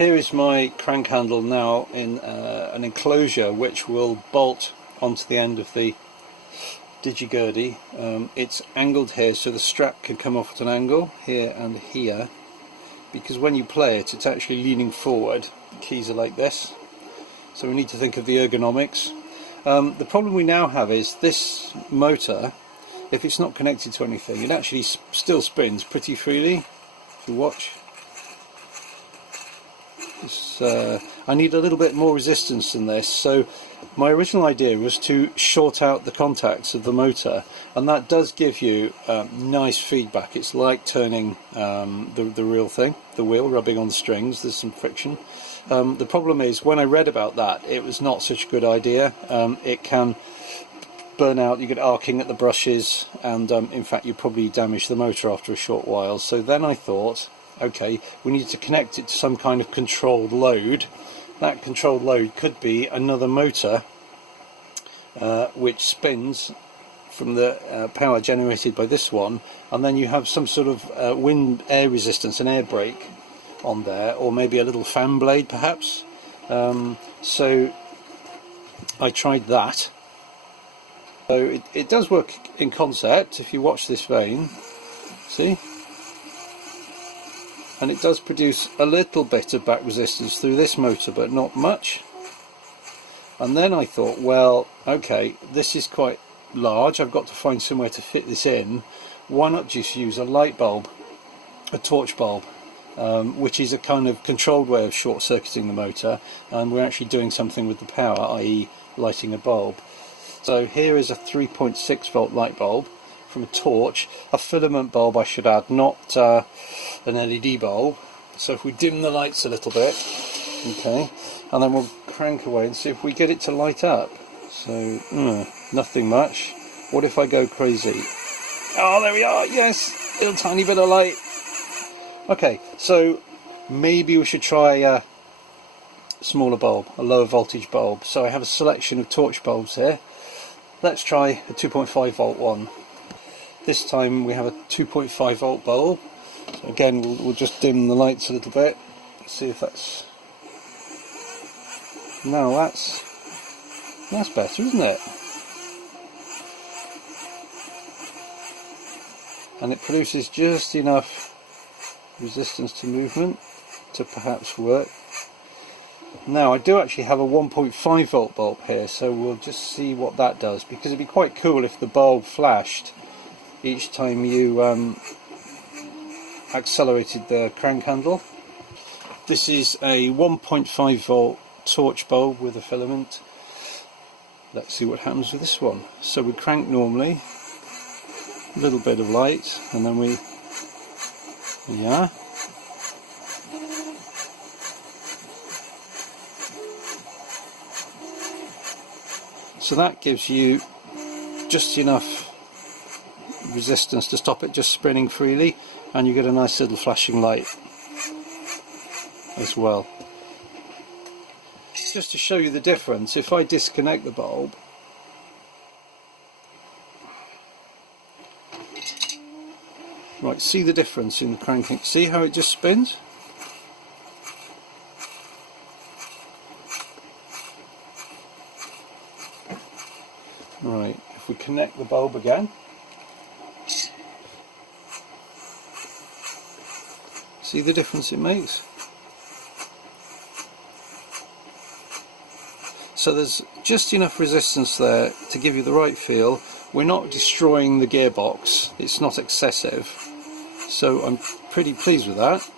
Here is my crank handle now in an enclosure which will bolt onto the end of the Digi-Gurdy. It's angled here so the strap can come off at an angle here and here, because when you play it, it's actually leaning forward. The keys are like this, so we need to think of the ergonomics. The problem we now have is this motor, if it's not connected to anything, it actually still spins pretty freely. If you watch, I need a little bit more resistance than this, so my original idea was to short out the contacts of the motor, and that does give you nice feedback. It's like turning the real thing, the wheel, rubbing on the strings. There's some friction. The problem is, when I read about that, it was not such a good idea. It can burn out, you get arcing at the brushes, and in fact you probably damage the motor after a short while. So then I thought, okay, we need to connect it to some kind of controlled load. That controlled load could be another motor which spins from the power generated by this one, and then you have some sort of wind air resistance, an air brake on there, or maybe a little fan blade perhaps. So I tried that. So it does work in concept if you watch this vane, see? And it does produce a little bit of back resistance through this motor, but not much. And then I thought, well, okay, this is quite large, I've got to find somewhere to fit this in. Why not just use a light bulb, a torch bulb, which is a kind of controlled way of short-circuiting the motor, and we're actually doing something with the power, i.e. lighting a bulb. So here is a 3.6 volt light bulb from a torch, a filament bulb I should add, not an LED bulb. So if we dim the lights a little bit, okay, and then we'll crank away and see if we get it to light up. So nothing much. What if I go crazy? Oh, there we are, yes, a little tiny bit of light. Okay, so maybe we should try a smaller bulb, a lower voltage bulb. So I have a selection of torch bulbs here. Let's try a 2.5 volt one. This time we have a 2.5 volt bulb. So again, we'll just dim the lights a little bit. See if that's... No, that's better, isn't it? And it produces just enough resistance to movement to perhaps work. Now I do actually have a 1.5 volt bulb here, so we'll just see what that does, because it'd be quite cool if the bulb flashed each time you accelerated the crank handle. This is a 1.5 volt torch bulb with a filament. Let's see what happens with this one. So we crank normally, a little bit of light, and then we, yeah. So that gives you just enough resistance to stop it just spinning freely, and you get a nice little flashing light as well. Just to show you the difference, if I disconnect the bulb, right, see the difference in the cranking, see how it just spins? Right, if we connect the bulb again, see the difference it makes? So there's just enough resistance there to give you the right feel. We're not destroying the gearbox, it's not excessive, so I'm pretty pleased with that.